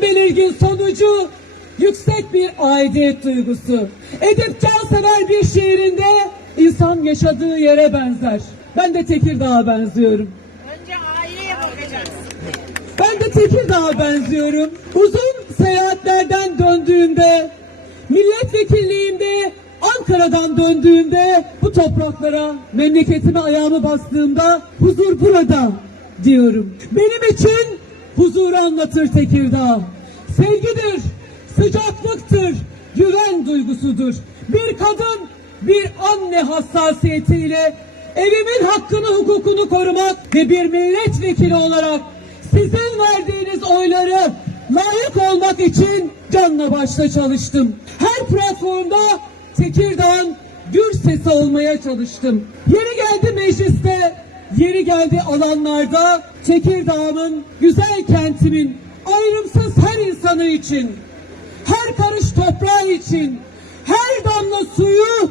en belirgin sonucu yüksek bir aidiyet duygusu. Edip cansever bir şiirinde insan yaşadığı yere benzer. Ben de Tekirdağ'a benziyorum. Önce aileye bakacağız. Ben de Tekirdağ'a benziyorum. Uzun seyahatlerden döndüğümde, milletvekilliğimde Ankara'dan döndüğümde bu topraklara, memleketime ayağımı bastığımda huzur burada diyorum. Benim için huzuru anlatır Tekirdağ. Sevgidir, sıcaklıktır, güven duygusudur. Bir kadın bir anne hassasiyetiyle evimin hakkını hukukunu korumak ve bir milletvekili olarak sizin verdiğiniz oyları layık olmak için canla başla çalıştım. Her platformda Tekirdağ'ın gür sesi olmaya çalıştım. Yeri geldi mecliste, yeri geldi alanlarda Tekirdağ'ın güzel kentimin ayrımsız her insanı için, her karış toprağı için, her damla suyu,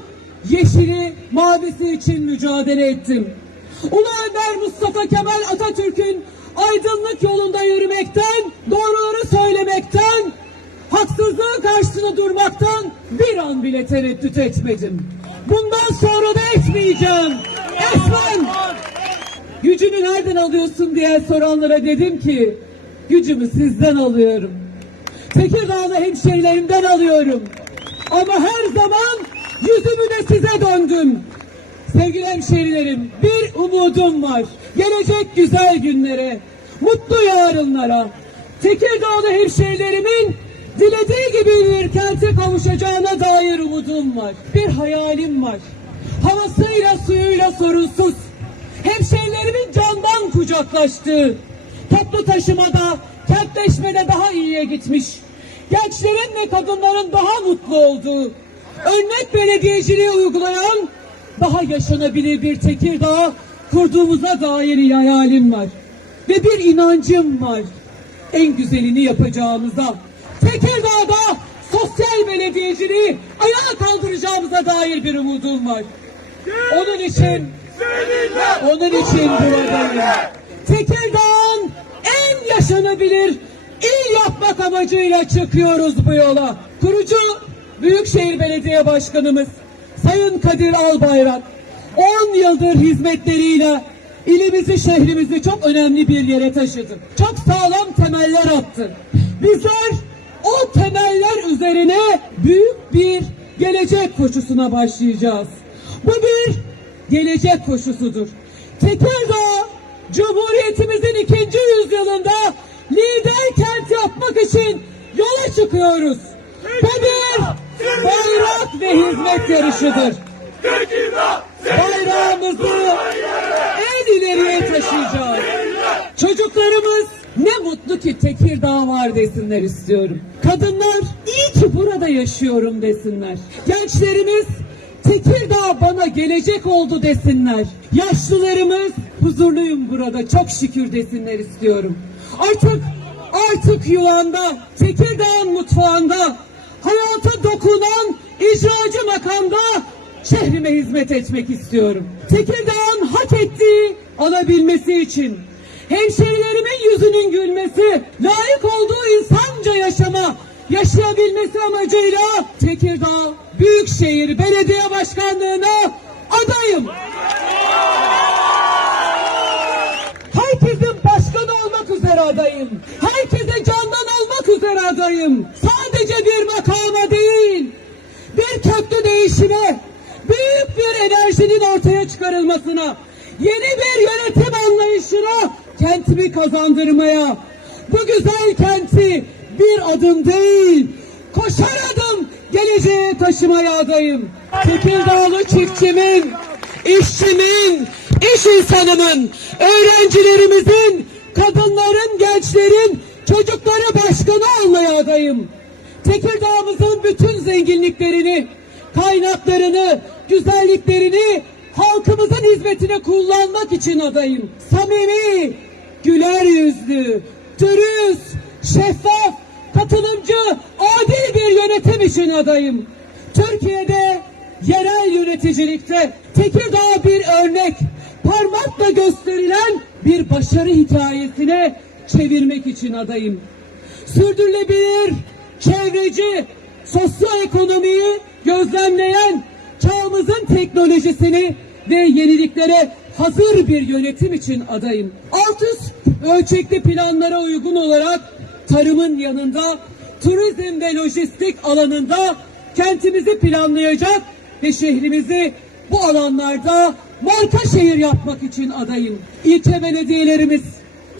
yeşili, mavisi için mücadele ettim. Ulu Önder Mustafa Kemal Atatürk'ün aydınlık yolunda yürümekten, doğruları söylemekten, haksızlığı karşısında durmaktan bir an bile tereddüt etmedim. Bundan sonra da etmeyeceğim. Etmem. Gücünü nereden alıyorsun diye soranlara dedim ki gücümü sizden alıyorum. Tekirdağ'da hemşehrilerimden alıyorum. Ama her zaman yüzümü de size döndüm. Sevgili hemşehrilerim bir umudum var. Gelecek güzel günlere, mutlu yarınlara. Tekirdağ'da hemşehrilerimin dilediği gibi bir kente kavuşacağına dair umudum var. Bir hayalim var. Havasıyla suyuyla sorunsuz. Hemşehrilerimin candan kucaklaştığı, toplu taşımada, kentleşmede daha iyiye gitmiş. Gençlerin ve kadınların daha mutlu olduğu, örnek belediyeciliği uygulayan, daha yaşanabilir bir Tekirdağ kurduğumuza dair hayalim var. Ve bir inancım var. En güzelini yapacağımıza. Tekirdağ'da sosyal belediyeciliği ayağa kaldıracağımıza dair bir umudum var. Onun için onun için buradayım. Tekirdağ'ın en yaşanabilir il yapmak amacıyla çıkıyoruz bu yola. Kurucu Büyükşehir Belediye Başkanımız Sayın Kadir Albayrak 10 yıldır hizmetleriyle ilimizi şehrimizi çok önemli bir yere taşıdı. Çok sağlam temeller attı. Bizler o temeller üzerine büyük bir gelecek koşusuna başlayacağız. Bu bir gelecek koşusudur. Tekirdağ Cumhuriyetimizin ikinci yüzyılında lider kent yapmak için yola çıkıyoruz. Bu bir bayrak ve hizmet yarışıdır. Bayrağımızı en ileriye taşıyacağız. Çocuklarımız ne mutlu ki Tekirdağ var desinler istiyorum. Kadınlar iyi ki burada yaşıyorum desinler. Gençlerimiz Tekirdağ bana gelecek oldu desinler. Yaşlılarımız huzurluyum burada çok şükür desinler istiyorum. Artık artık yuvanda Tekirdağ'ın mutfağında hayata dokunan icracı makamda şehrime hizmet etmek istiyorum. Tekirdağ'ın hak ettiği alabilmesi için hemşerilerimin yüzünün gülmesi, layık olduğu insanca yaşayabilmesi amacıyla Tekirdağ Büyükşehir Belediye Başkanlığı'na adayım. Herkesin başkanı olmak üzere adayım. Herkese candan olmak üzere adayım. Sadece bir makama değil, bir köklü değişime, büyük bir enerjinin ortaya çıkarılmasına, yeni bir yönetim anlayışına kentimi kazandırmaya, bu güzel kenti bir adım değil, koşar adım geleceğe taşımaya adayım. Tekirdağlı çiftçimin, işçimin, iş insanımın, öğrencilerimizin, kadınların, gençlerin, çocukları başkanı olmaya adayım. Tekirdağ'ımızın bütün zenginliklerini, kaynaklarını, güzelliklerini halkımızın hizmetine kullanmak için adayım. Samimi, güler yüzlü, dürüst, şeffaf, katılımcı, adil bir yönetim için adayım. Türkiye'de yerel yöneticilikte Tekirdağ bir örnek, parmakla gösterilen bir başarı hikayesine çevirmek için adayım. sürdürülebilir, çevreci, sosyoekonomiyi gözlemleyen çağımızın teknolojisini ve yeniliklere hazır bir yönetim için adayım. Alt üst ölçekli planlara uygun olarak tarımın yanında turizm ve lojistik alanında kentimizi planlayacak ve şehrimizi bu alanlarda marka şehir yapmak için adayım. İlçe belediyelerimiz,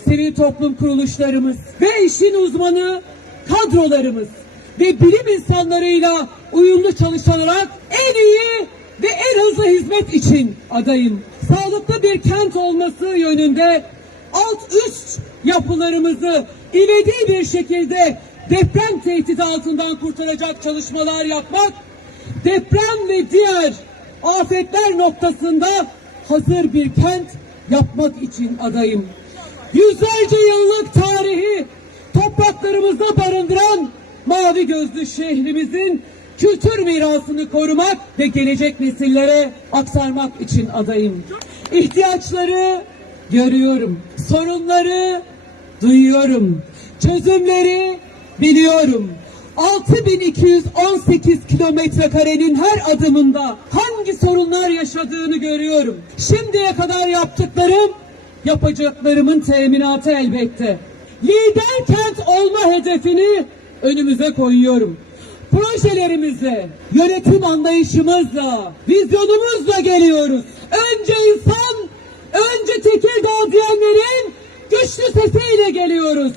sivil toplum kuruluşlarımız ve işin uzmanı kadrolarımız ve bilim insanlarıyla uyumlu çalışarak en iyi ve en hızlı hizmet için adayım. Sağlıklı bir kent olması yönünde alt üst yapılarımızı ivedi bir şekilde deprem tehdidi altından kurtaracak çalışmalar yapmak, deprem ve diğer afetler noktasında hazır bir kent yapmak için adayım. Yüzlerce yıllık tarihi topraklarımızda barındıran mavi gözlü şehrimizin kültür mirasını korumak ve gelecek nesillere aktarmak için adayım. İhtiyaçları görüyorum. Sorunları duyuyorum. Çözümleri biliyorum. 6218 kilometre karenin her adımında hangi sorunlar yaşadığını görüyorum. Şimdiye kadar yaptıklarım yapacaklarımın teminatı elbette. Lider kent olma hedefini önümüze koyuyorum. Projelerimizle, yönetim anlayışımızla, vizyonumuzla geliyoruz. Önce insan, önce Tekirdağ diyenlerin güçlü sesiyle geliyoruz.